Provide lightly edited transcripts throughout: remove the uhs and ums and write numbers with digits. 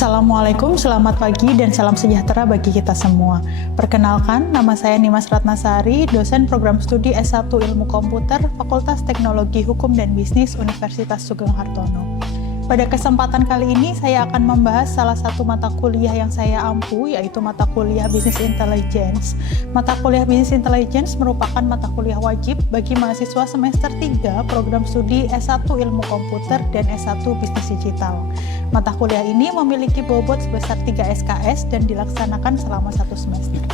Assalamualaikum, selamat pagi dan salam sejahtera bagi kita semua. Perkenalkan, nama saya Nimas Ratnasari, dosen program studi S1 Ilmu Komputer, Fakultas Teknologi Hukum dan Bisnis Universitas Sugeng Hartono. Pada kesempatan kali ini, saya akan membahas salah satu mata kuliah yang saya ampu, yaitu mata kuliah Business Intelligence. Mata kuliah Business Intelligence merupakan mata kuliah wajib bagi mahasiswa semester 3 program studi S1 Ilmu Komputer dan S1 Bisnis Digital. Mata kuliah ini memiliki bobot sebesar 3 SKS dan dilaksanakan selama 1 semester.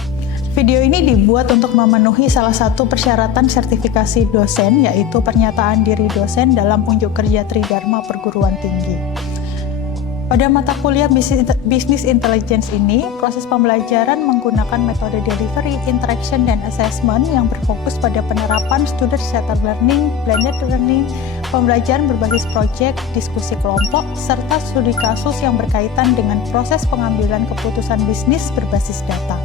Video ini dibuat untuk memenuhi salah satu persyaratan sertifikasi dosen, yaitu pernyataan diri dosen dalam unjuk kerja Tridharma Perguruan Tinggi. Pada mata kuliah Business Intelligence ini, proses pembelajaran menggunakan metode delivery, interaction, dan assessment yang berfokus pada penerapan student-centered learning, blended learning, pembelajaran berbasis proyek, diskusi kelompok, serta studi kasus yang berkaitan dengan proses pengambilan keputusan bisnis berbasis data.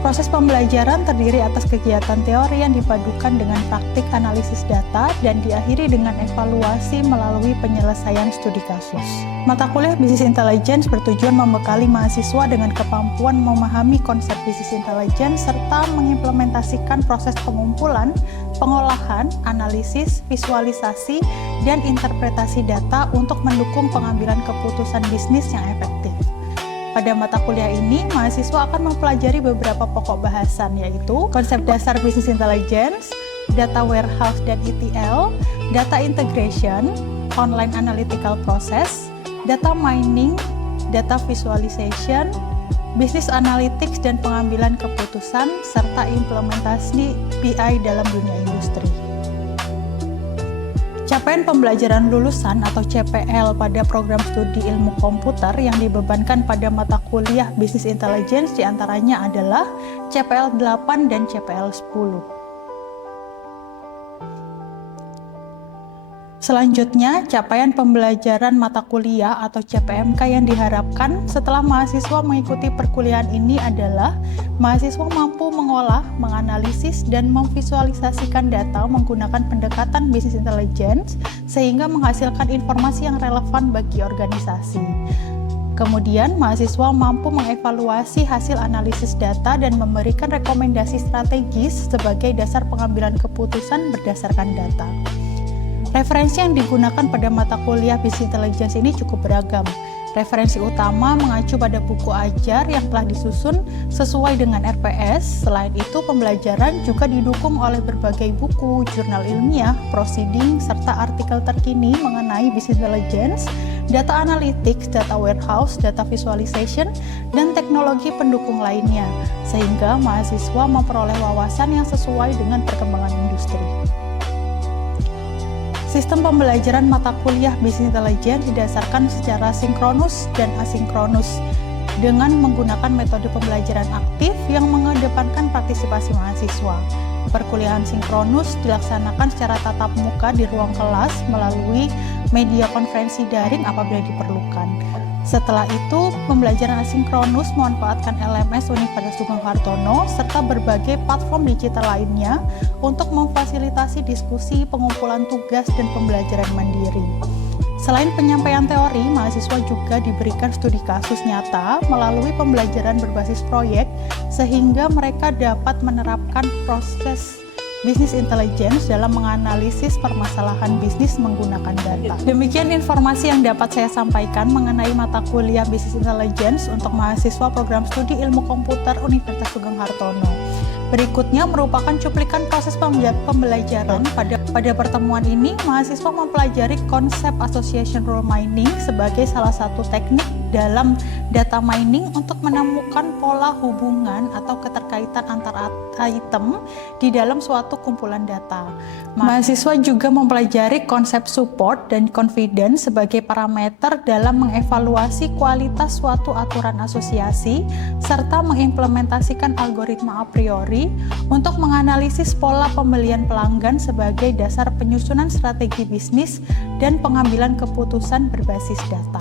Proses pembelajaran terdiri atas kegiatan teori yang dipadukan dengan praktik analisis data dan diakhiri dengan evaluasi melalui penyelesaian studi kasus. Mata kuliah Business Intelligence bertujuan membekali mahasiswa dengan kemampuan memahami konsep Business Intelligence serta mengimplementasikan proses pengumpulan, pengolahan, analisis, visualisasi, dan interpretasi data untuk mendukung pengambilan keputusan bisnis yang efektif. Pada mata kuliah ini, mahasiswa akan mempelajari beberapa pokok bahasan, yaitu konsep dasar Business Intelligence, data warehouse dan ETL, data integration, online analytical process, data mining, data visualization, business analytics dan pengambilan keputusan, serta implementasi BI dalam dunia industri. Capaian pembelajaran lulusan atau CPL pada program studi ilmu komputer yang dibebankan pada mata kuliah Business Intelligence diantaranya adalah CPL 8 dan CPL 10. Selanjutnya, capaian pembelajaran mata kuliah atau CPMK yang diharapkan setelah mahasiswa mengikuti perkuliahan ini adalah mahasiswa mampu mengolah, menganalisis, dan memvisualisasikan data menggunakan pendekatan Business Intelligence sehingga menghasilkan informasi yang relevan bagi organisasi. Kemudian, mahasiswa mampu mengevaluasi hasil analisis data dan memberikan rekomendasi strategis sebagai dasar pengambilan keputusan berdasarkan data. Referensi yang digunakan pada mata kuliah Business Intelligence ini cukup beragam. Referensi utama mengacu pada buku ajar yang telah disusun sesuai dengan RPS. Selain itu, pembelajaran juga didukung oleh berbagai buku, jurnal ilmiah, proceeding, serta artikel terkini mengenai Business Intelligence, data analytics, data warehouse, data visualization, dan teknologi pendukung lainnya, sehingga mahasiswa memperoleh wawasan yang sesuai dengan perkembangan industri. Sistem pembelajaran mata kuliah Business Intelligence didasarkan secara sinkronus dan asinkronus dengan menggunakan metode pembelajaran aktif yang mengedepankan partisipasi mahasiswa. Perkuliahan sinkronus dilaksanakan secara tatap muka di ruang kelas melalui media konferensi daring apabila diperlukan. Setelah itu, pembelajaran asinkronus memanfaatkan LMS Universitas Sugeng Hartono serta berbagai platform digital lainnya untuk memfasilitasi diskusi, pengumpulan tugas, dan pembelajaran mandiri. Selain penyampaian teori, mahasiswa juga diberikan studi kasus nyata melalui pembelajaran berbasis proyek sehingga mereka dapat menerapkan proses Business Intelligence dalam menganalisis permasalahan bisnis menggunakan data. Demikian informasi yang dapat saya sampaikan mengenai mata kuliah Business Intelligence untuk mahasiswa program studi Ilmu Komputer Universitas Sugeng Hartono. Berikutnya merupakan cuplikan proses pembelajaran. Pada pertemuan ini, mahasiswa mempelajari konsep association rule mining sebagai salah satu teknik dalam data mining untuk menemukan pola hubungan atau keterkaitan antar item di dalam suatu kumpulan data. Mahasiswa juga mempelajari konsep support dan confidence sebagai parameter dalam mengevaluasi kualitas suatu aturan asosiasi serta mengimplementasikan algoritma a priori untuk menganalisis pola pembelian pelanggan sebagai dasar penyusunan strategi bisnis dan pengambilan keputusan berbasis data.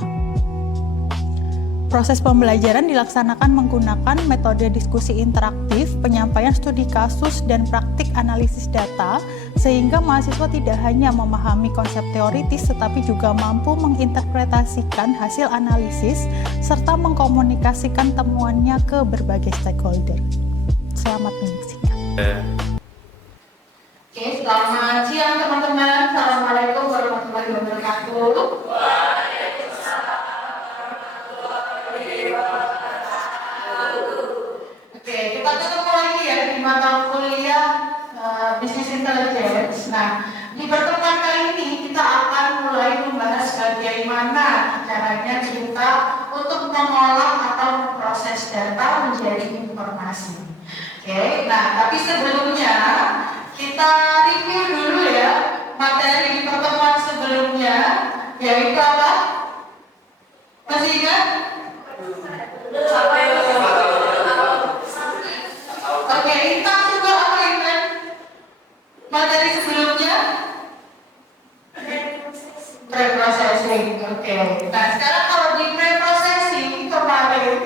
Proses pembelajaran dilaksanakan menggunakan metode diskusi interaktif, penyampaian studi kasus, dan praktik analisis data sehingga mahasiswa tidak hanya memahami konsep teoritis tetapi juga mampu menginterpretasikan hasil analisis serta mengkomunikasikan temuannya ke berbagai stakeholder. Selamat menyaksikan. Oke, selamat siang teman-teman. Assalamualaikum warahmatullahi wabarakatuh. Oke, kita ketemu lagi ya di mata kuliah Business Intelligence. Nah, di pertemuan kali ini kita akan mulai membahas bagaimana caranya kita untuk mengolah atau memproses data menjadi informasi. Oke, nah tapi sebelumnya kita review dulu ya materi di pertemuan sebelumnya, yaitu apa? Masih ingat? Oke, kita coba apa Intan? Materi sebelumnya? Pre-processing. Oke. Nah sekarang kalau di pre-processing kemarin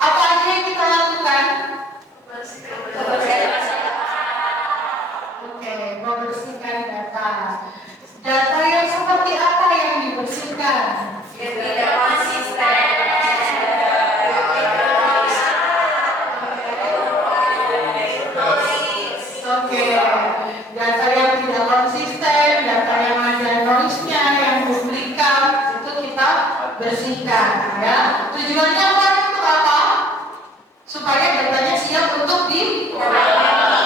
apa aja yang kita lakukan? Oke, membersihkan data. Data yang seperti apa yang dibersihkan? Tidak konsisten. Oke, data yang tidak konsisten, data yang ada noise-nya, yang duplikat, itu kita bersihkan. Ya, tujuannya apa? Itu apa? Supaya datanya siap untuk diolah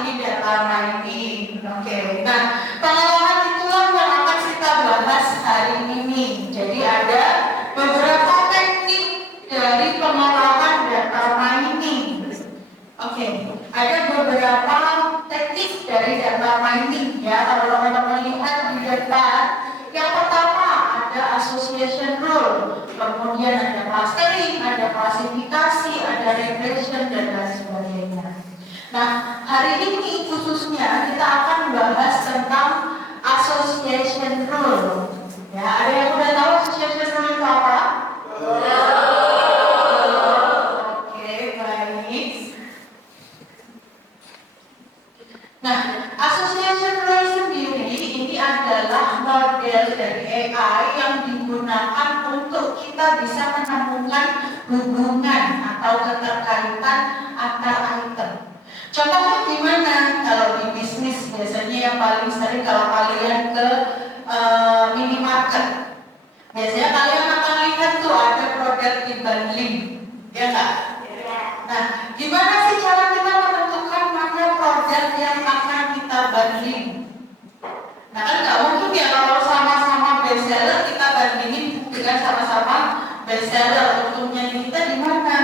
di data mining. Oke, nah pengolahan itulah yang akan kita bahas hari ini. Jadi ada beberapa teknik dari pengolahan data mining. Oke, ada beberapa teknik dari data mining ya. Kalau teman-teman lihat di depan, yang pertama ada association rule, kemudian ada clustering, ada klasifikasi, ada regression dan lain sebagainya. Nah, hari ini khususnya kita akan bahas tentang association rule. Ya, ada yang udah tahu association rule itu apa? Oke, baik. Nah, association rule sendiri ini adalah model dari AI yang digunakan untuk kita bisa menemukan hubungan atau keterkaitan antar item. Contohnya gimana? Kalau di bisnis biasanya yang paling sering kalau kalian ke minimarket, biasanya kalian akan lihat tuh ada produk di bundling, ya nggak? Nah, gimana sih cara kita menentukan mana produk yang akan kita bundling? Nah kan nggak mungkin ya kalau sama-sama bestseller kita bandingin dengan sama-sama bestseller, untuknya kita di mana?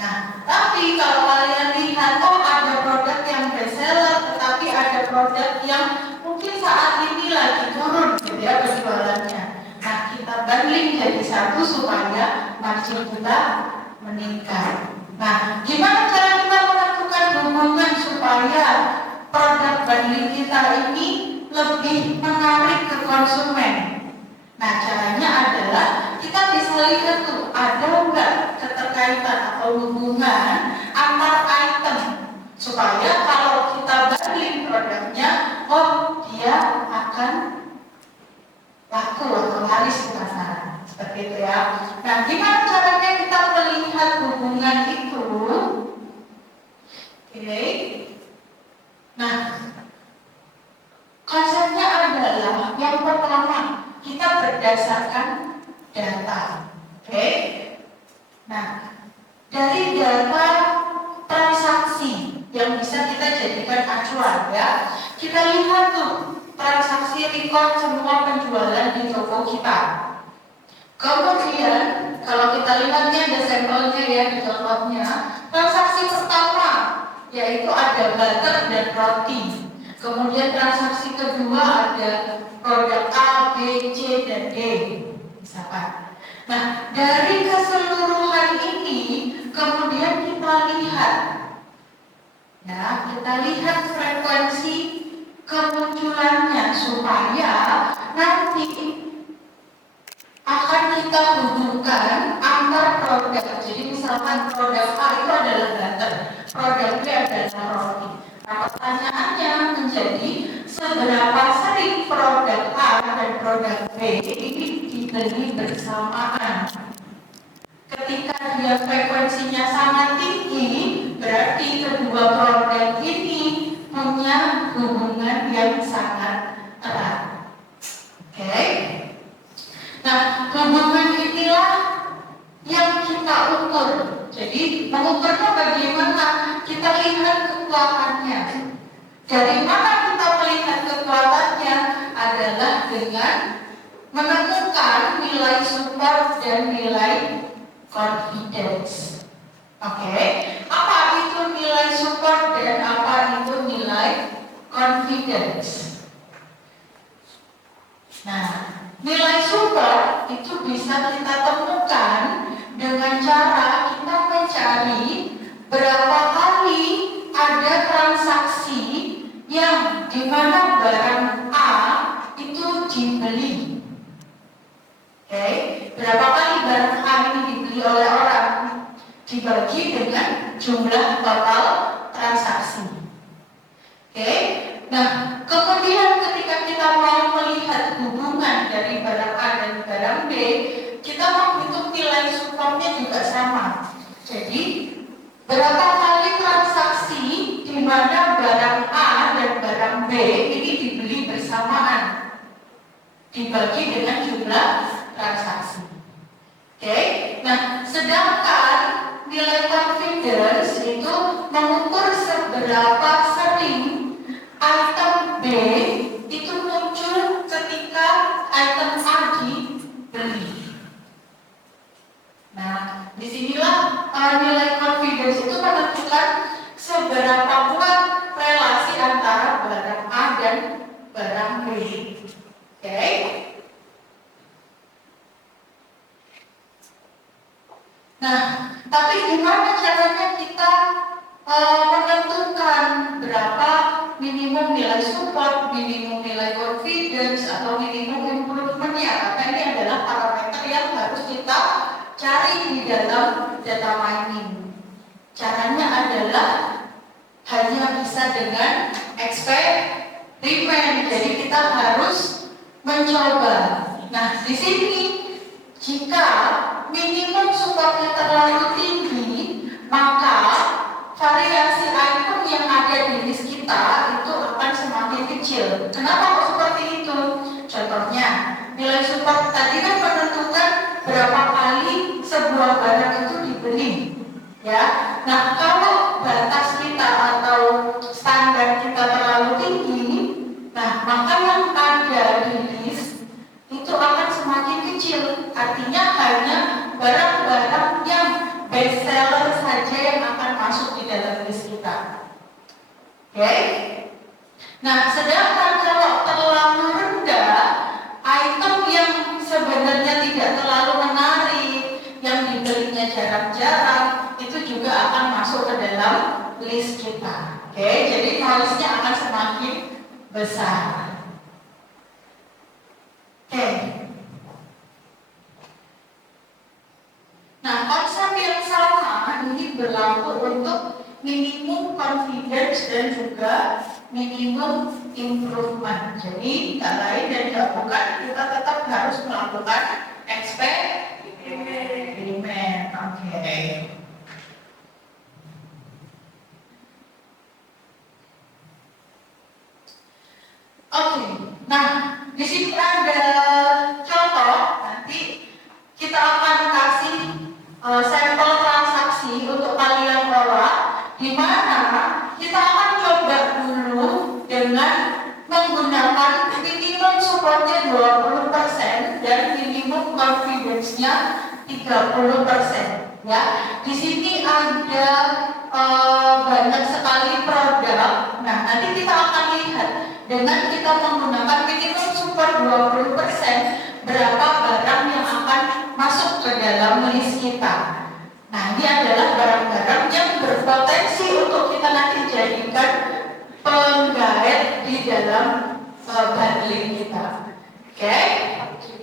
Nah, tapi kalau kalian lihat, oh ada produk yang bestseller, tetapi ada produk yang mungkin saat ini lagi turun, gitu ya penjualannya. Nah, kita bundling jadi satu supaya margin kita meningkat. Nah, gimana cara kita menentukan hubungan supaya produk bundling kita ini lebih menarik ke konsumen? Nah, caranya adalah kita bisa lihat tuh ada nggak keterkaitan atau hubungan antar item supaya kalau kita bundling produknya, oh dia akan laku atau laris di pasaran, seperti itu ya. Nah, gimana caranya kita melihat hubungan itu? Oke. Nah, konsepnya adalah yang pertama kita berdasarkan data. Oke. Nah, dari data transaksi yang bisa kita jadikan acuan ya. Kita lihat tuh transaksi record semua penjualan di toko kita. Kemudian kalau kita lihatnya ada sampelnya ya di contohnya, transaksi pertama yaitu ada butter dan roti. Kemudian transaksi kedua ada produk A, B, C, dan D, misalkan. Nah, dari keseluruhan ini kemudian kita lihat, ya, kita lihat frekuensi kemunculannya supaya nanti akan kita hubungkan antar produk. Jadi misalkan produk A itu adalah butter, produk B adalah roti. Nah, pertanyaan jadi seberapa sering produk A dan produk B ini dibeli bersamaan. Ketika dia frekuensinya sangat tinggi, berarti kedua produk ini punya hubungan yang sangat erat. Oke? Nah, hubungan inilah yang kita ukur. Jadi, mengukurnya bagaimana? Kita lihat kekuatannya. Dari mana kita melihat kekuatannya? Adalah dengan menemukan nilai support dan nilai confidence. Oke, apa itu nilai support dan apa itu nilai confidence? Nah, nilai support itu bisa kita temukan dengan cara kita mencari berapa kali ada transaksi yang dimana barang A itu dibeli. Oke, berapa kali barang A ini dibeli oleh orang dibagi dengan jumlah total transaksi. Oke, nah kemudian ketika kita mau melihat hubungan dari barang A dan barang B, kita menghitung nilai supportnya juga sama. Jadi berapa kali transaksi di mana barang A dan barang B ini dibeli bersamaan dibagi dengan jumlah transaksi. Oke, nah sedangkan nilai confidence itu mengukur seberapa sering item B itu muncul ketika item A dibeli. Nah, disinilah nilai confidence itu menentukan seberapa kuat relasi antara barang A dan barang B. Oke? Nah, tapi gimana caranya kita menentukan berapa minimum nilai support, minimum nilai confidence, atau minimum improvement-nya? Karena ini adalah parameter yang harus kita cari di dalam data mining. Caranya adalah hanya bisa dengan eksperimen. Jadi kita harus mencoba. Nah, di sini jika minimum supportnya terlalu tinggi, maka variasi item yang ada di list kita itu akan semakin kecil. Kenapa kok seperti itu? Contohnya, nilai support tadi kan menentukan berapa kali sebuah barang itu dibeli. Ya, nah kalau batas kita atau standar kita terlalu tinggi, nah maka yang ada di list itu akan semakin kecil. Artinya hanya barang-barang yang best seller saja yang akan masuk di dalam list kita. Oke? Nah, sedangkan kalau terlalu rendah, item yang sebenarnya tidak terlalu menarik, yang dibelinya jarang-jarang, itu juga akan masuk ke dalam list kita. Oke? Jadi noise-nya akan semakin besar. Oke. Nah, konsep yang sama ini berlaku untuk minimum confidence dan juga minimum improvement. Jadi, tak lain dan tak bukan, kita tetap harus melakukan eksperimen. Oke. Oke. Nah, di sini ada contoh. Nanti kita akan kasih sampel transaksi untuk kalian olah, di mana kita akan coba dulu dengan menggunakan minimum supportnya 20% dan minimum confidence-nya 30%. Ya, di sini ada banyak sekali produk. Nah, nanti kita akan lihat dengan kita menggunakan minimum support 20%, berapa barang yang akan masuk ke dalam list kita. Nah, ini adalah barang-barang yang berpotensi untuk kita nanti jadikan penggait di dalam bundling kita. Oke?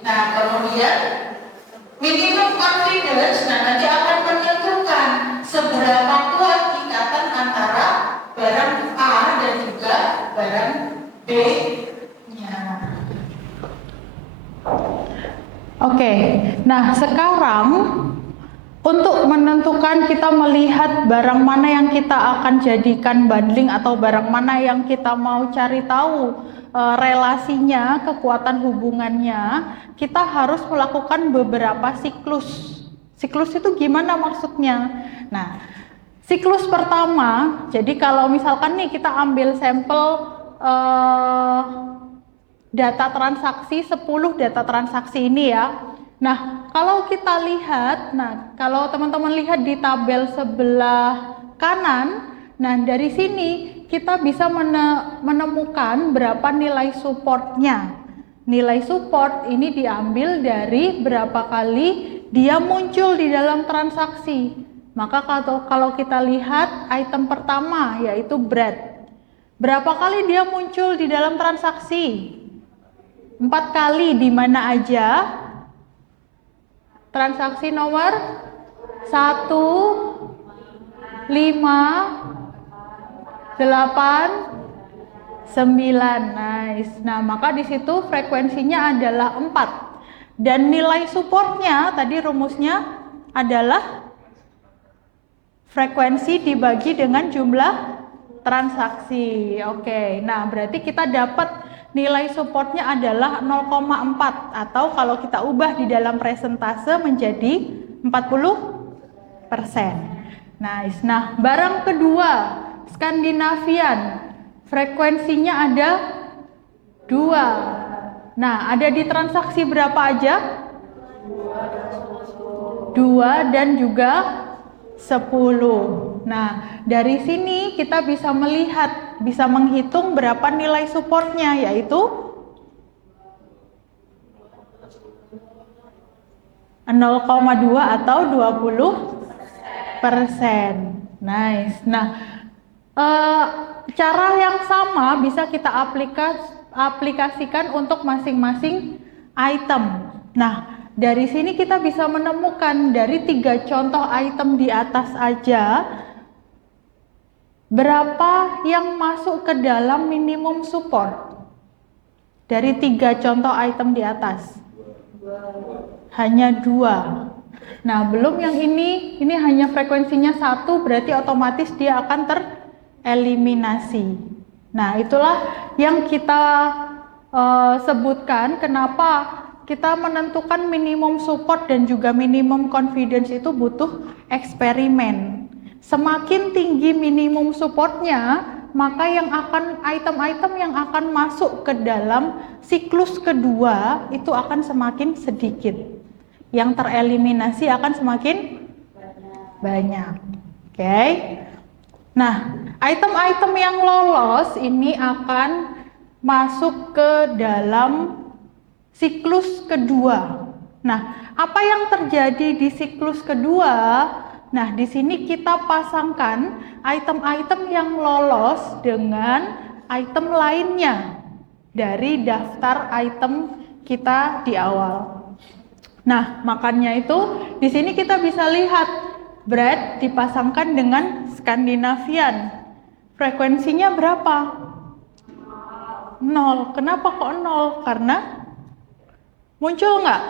Nah, kemudian minimum confidence, nah nanti akan menentukan seberapa kuat ikatan antara barang A dan juga barang B-nya. Oke, nah sekarang untuk menentukan kita melihat barang mana yang kita akan jadikan bundling atau barang mana yang kita mau cari tahu relasinya, kekuatan hubungannya, kita harus melakukan beberapa siklus. Siklus itu gimana maksudnya? Nah, siklus pertama, jadi kalau misalkan nih kita ambil sampel data transaksi 10 data transaksi ini ya. Nah, kalau kita lihat, kalau teman-teman lihat di tabel sebelah kanan, nah dari sini kita bisa menemukan berapa nilai supportnya. Nilai support ini diambil dari berapa kali dia muncul di dalam transaksi. Maka kalau kita lihat item pertama yaitu bread. Berapa kali dia muncul di dalam transaksi? 4 kali, di mana aja? Transaksi nomor 1, 5, 8, 9. Nice. Nah, maka di situ frekuensinya adalah 4. Dan nilai supportnya, tadi rumusnya adalah frekuensi dibagi dengan jumlah transaksi. Oke, nah berarti kita dapat nilai supportnya adalah 0,4 atau kalau kita ubah di dalam persentase menjadi 40%. Nice. Nah, barang kedua, Skandinavian, frekuensinya ada 2. Nah, ada di transaksi berapa aja? 2 dan juga 10. Nah, dari sini kita bisa melihat, bisa menghitung berapa nilai supportnya, yaitu 0,2 atau 20%. Nice. Nah, cara yang sama bisa kita aplikasikan untuk masing-masing item. Nah, dari sini kita bisa menemukan dari 3 contoh item di atas aja berapa yang masuk ke dalam minimum support. Dari 3 contoh item di atas. Hanya 2. Nah, belum yang ini hanya frekuensinya 1, berarti otomatis dia akan tereliminasi. Nah, itulah yang kita sebutkan kenapa kita menentukan minimum support dan juga minimum confidence itu butuh eksperimen. Semakin tinggi minimum supportnya, maka item-item yang akan masuk ke dalam siklus kedua itu akan semakin sedikit. Yang tereliminasi akan semakin banyak. Oke. Nah, item-item yang lolos ini akan masuk ke dalam siklus kedua. Nah, apa yang terjadi di siklus kedua? Nah, di sini kita pasangkan item-item yang lolos dengan item lainnya dari daftar item kita di awal. Nah, makanya itu di sini kita bisa lihat bread dipasangkan dengan Skandinavian. Frekuensinya berapa? 0. Kenapa kok 0? Karena muncul nggak?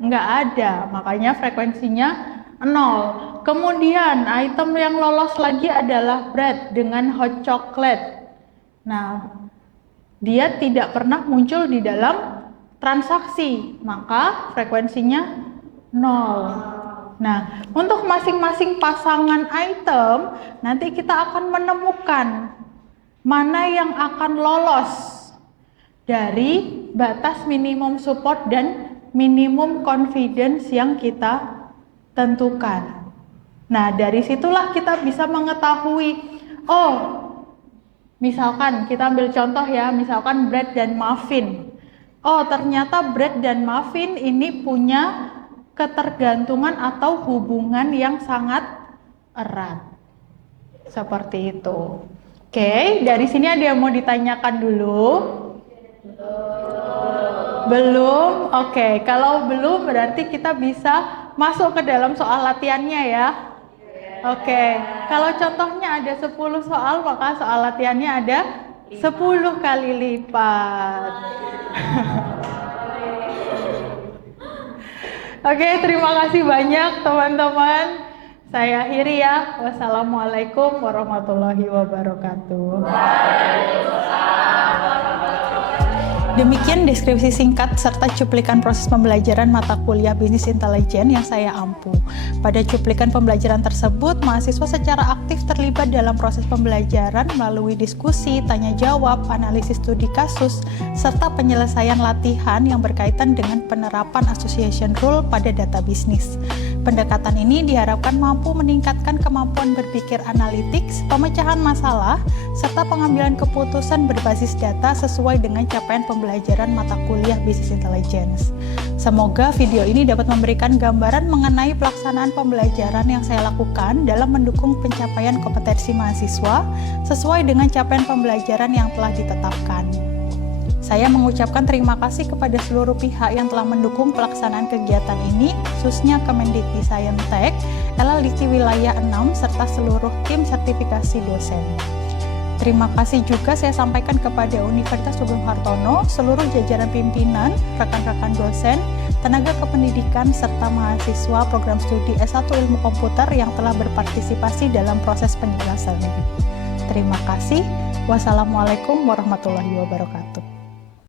Nggak ada, makanya frekuensinya 0. Kemudian item yang lolos lagi adalah bread dengan hot chocolate. Nah, dia tidak pernah muncul di dalam transaksi, maka frekuensinya 0. Nah, untuk masing-masing pasangan item, nanti kita akan menemukan mana yang akan lolos dari batas minimum support dan minimum confidence yang kita tentukan. Nah, dari situlah kita bisa mengetahui, oh, misalkan kita ambil contoh ya, misalkan bread dan muffin. Oh, ternyata bread dan muffin ini punya ketergantungan atau hubungan yang sangat erat. Seperti itu. Oke, dari sini ada yang mau ditanyakan dulu? Belum? Oke, kalau belum berarti kita bisa masuk ke dalam soal latihannya ya. Oke, kalau contohnya ada 10 soal, maka soal latihannya ada 10 kali lipat. Oke, terima kasih banyak teman-teman. Saya akhiri ya. Wassalamualaikum warahmatullahi wabarakatuh. Demikian deskripsi singkat serta cuplikan proses pembelajaran mata kuliah Bisnis Intelijen yang saya ampu. Pada cuplikan pembelajaran tersebut, mahasiswa secara aktif terlibat dalam proses pembelajaran melalui diskusi, tanya jawab, analisis studi kasus, serta penyelesaian latihan yang berkaitan dengan penerapan association rule pada data bisnis. Pendekatan ini diharapkan mampu meningkatkan kemampuan berpikir analitik, pemecahan masalah, serta pengambilan keputusan berbasis data sesuai dengan capaian pembelajaran mata kuliah Business Intelligence. Semoga video ini dapat memberikan gambaran mengenai pelaksanaan pembelajaran yang saya lakukan dalam mendukung pencapaian kompetensi mahasiswa sesuai dengan capaian pembelajaran yang telah ditetapkan. Saya mengucapkan terima kasih kepada seluruh pihak yang telah mendukung pelaksanaan kegiatan ini, khususnya Kemendikti Saintek, LLDikti Wilayah 6, serta seluruh tim sertifikasi dosen. Terima kasih juga saya sampaikan kepada Universitas Sugeng Hartono, seluruh jajaran pimpinan, rekan-rekan dosen, tenaga kependidikan, serta mahasiswa program studi S1 Ilmu Komputer yang telah berpartisipasi dalam proses penjelasan ini. Terima kasih. Wassalamualaikum warahmatullahi wabarakatuh.